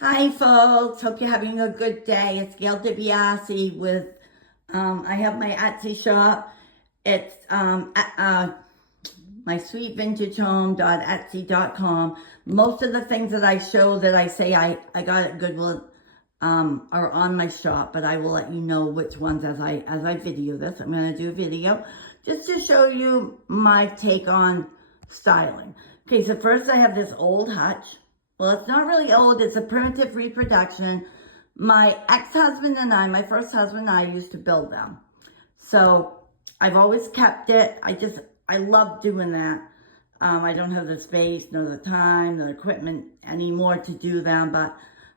Hi folks, hope you're having a good day. It's Gail DiBiase with, I have my Etsy shop. It's mysweetvintagehome.etsy.com. Most of the things that I show that I say I got at Goodwill are on my shop, but I will let you know which ones as I video this. I'm going to do a video just to show you my take on styling. Okay, so first I have this old hutch. Well, it's not really old. It's a primitive reproduction. My ex-husband and I, my first husband and I used to build them. So I've always kept it. I love doing that. I don't have the space, nor the time, nor the equipment anymore to do them. But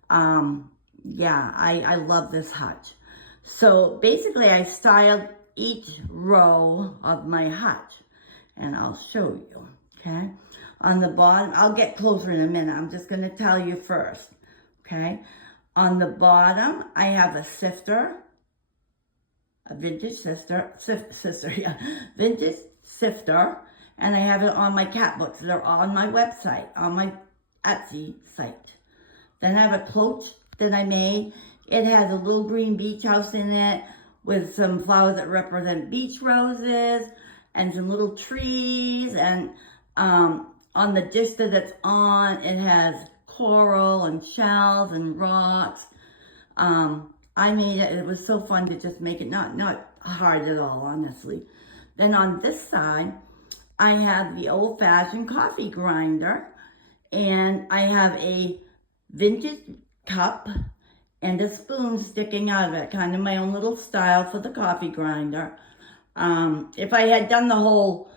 yeah, I love this hutch. So basically I styled each row of my hutch. And I'll show you, okay? On the bottom, I'll get closer in a minute. I'm just going to tell you first, okay? On the bottom, I have a sifter, a vintage vintage sifter, and I have it on my cat books that are on my website, on my Etsy site. Then I have a cloche that I made. It has a little green beach house in it with some flowers that represent beach roses and some little trees, and on the dish that it's on, it has coral and shells and rocks. I made it. It was so fun to just make it, not hard at all, honestly. Then on this side, I have the old-fashioned coffee grinder, and I have a vintage cup and a spoon sticking out of it, kind of my own little style for the coffee grinder. If I had done the whole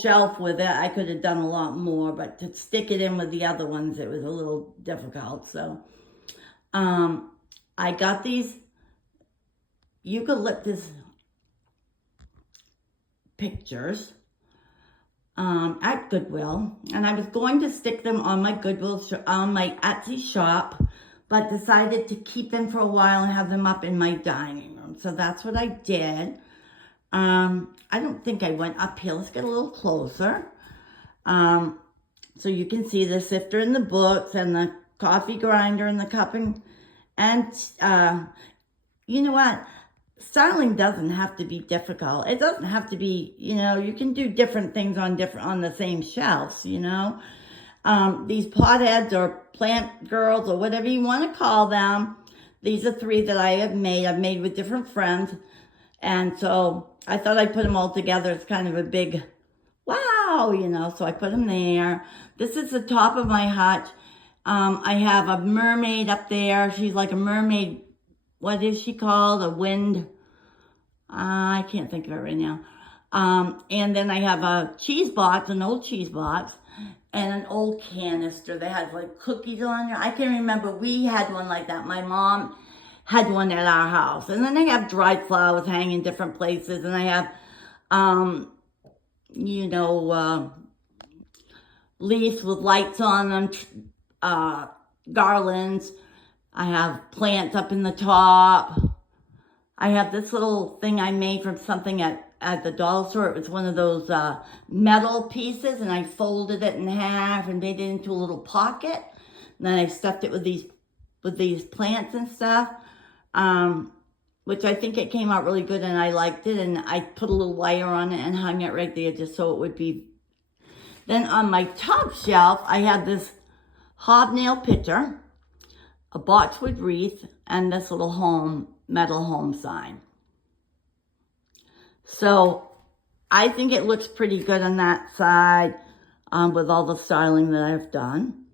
shelf with it, I could have done a lot more, but to stick it in with the other ones, it was a little difficult. So I got these eucalyptus pictures at Goodwill, and I was going to stick them on my on my Etsy shop, but decided to keep them for a while and have them up in my dining room. So that's what I did. I don't think I went up here. Let's get a little closer. So you can see the sifter in the books and the coffee grinder and the cupping. And you know what? Styling doesn't have to be difficult. It doesn't have to be, you can do different things on the same shelves, These potheads or plant girls or whatever you want to call them. These are 3 that I have made. I've made with different friends. And so I thought I'd put them all together. It's kind of a big wow, so I put them there. This is the top of my hutch. I have a mermaid up there. She's like a mermaid. What is she called? A wind. I can't think of it right now. And then I have a cheese box, an old cheese box, and an old canister that has like cookies on it. I can't remember. We had one like that. My mom had one at our house. And then I have dried flowers hanging different places. And I have, leaves with lights on them, garlands. I have plants up in the top. I have this little thing I made from something at the dollar store. It was one of those metal pieces, and I folded it in half and made it into a little pocket. And then I stuffed it with these plants and stuff. Which I think it came out really good, and I liked it, and I put a little wire on it and hung it right there just so it would be. Then on my top shelf, I have this hobnail pitcher, a boxwood wreath, and this little metal home sign. So I think it looks pretty good on that side with all the styling that I've done.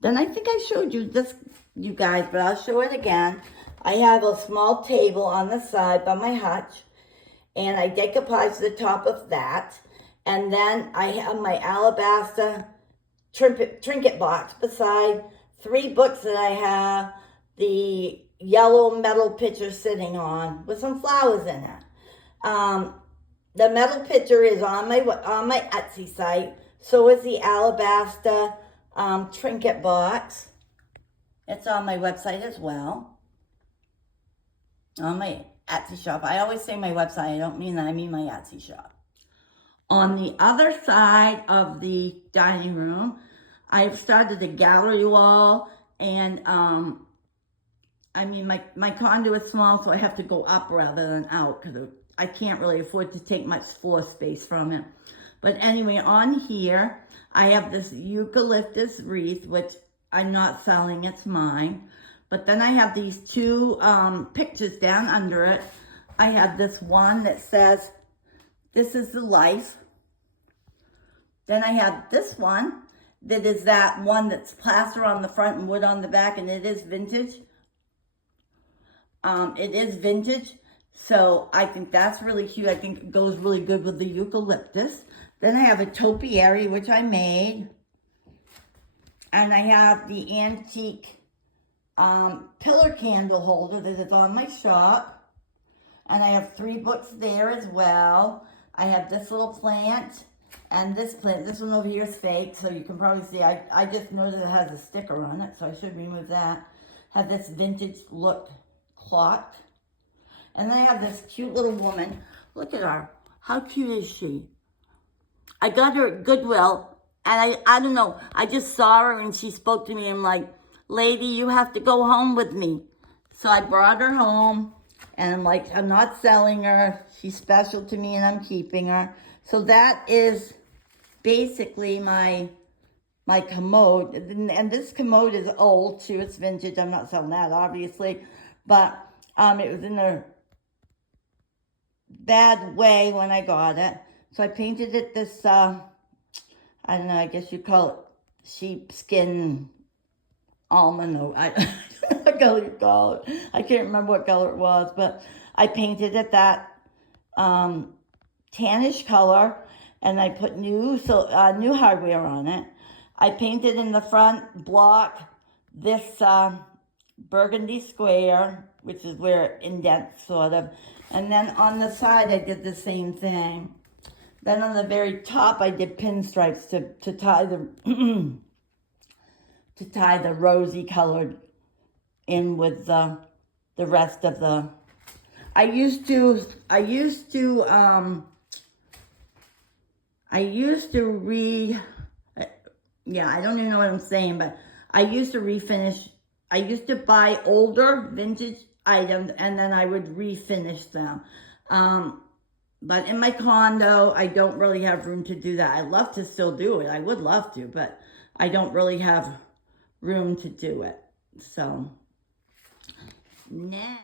Then I think I showed you this, you guys, but I'll show it again. I have a small table on the side by my hutch, and I decoupage the top of that. And then I have my alabaster trinket box beside 3 books that I have the yellow metal pitcher sitting on with some flowers in it. The metal pitcher is on my Etsy site. So is the alabaster trinket box. It's on my website as well. On my Etsy shop. I always say my website. I don't mean that. I mean my Etsy shop. On the other side of the dining room, I've started a gallery wall And, I mean, my condo is small, so I have to go up rather than out because I can't really afford to take much floor space from it. But anyway, on here, I have this eucalyptus wreath, which I'm not selling, it's mine. But then I have these two pictures down under it. I have this one that says, "This is the life." Then I have this one that is that one that's plaster on the front and wood on the back, and it is vintage. It is vintage, so I think that's really cute. I think it goes really good with the eucalyptus. Then I have a topiary, which I made. And I have the antique pillar candle holder that is on my shop. And I have 3 books there as well. I have this little plant and this plant. This one over here is fake, so you can probably see. I just noticed it has a sticker on it, so I should remove that. Have this vintage look clock. And then I have this cute little woman. Look at her. How cute is she? I got her at Goodwill, and I don't know, I just saw her and she spoke to me. I'm like, "Lady, you have to go home with me." So I brought her home, and I'm like, I'm not selling her. She's special to me and I'm keeping her. So that is basically my commode. And this commode is old too. It's vintage. I'm not selling that, obviously. But it was in a bad way when I got it. So I painted it this, I don't know, I guess you call it sheepskin almond. I don't know what color you call it. I can't remember what color it was, but I painted it that tannish color, and I put new hardware on it. I painted in the front block this burgundy square, which is where it indents sort of. And then on the side, I did the same thing. Then on the very top, I did pinstripes to tie the to tie the rosy colored in with the rest of the. I used to yeah, I don't even know what I'm saying, but I used to refinish. I used to buy older vintage items and then I would refinish them. But in my condo, I don't really have room to do that. I'd love to still do it. I would love to, but I don't really have room to do it. So, now.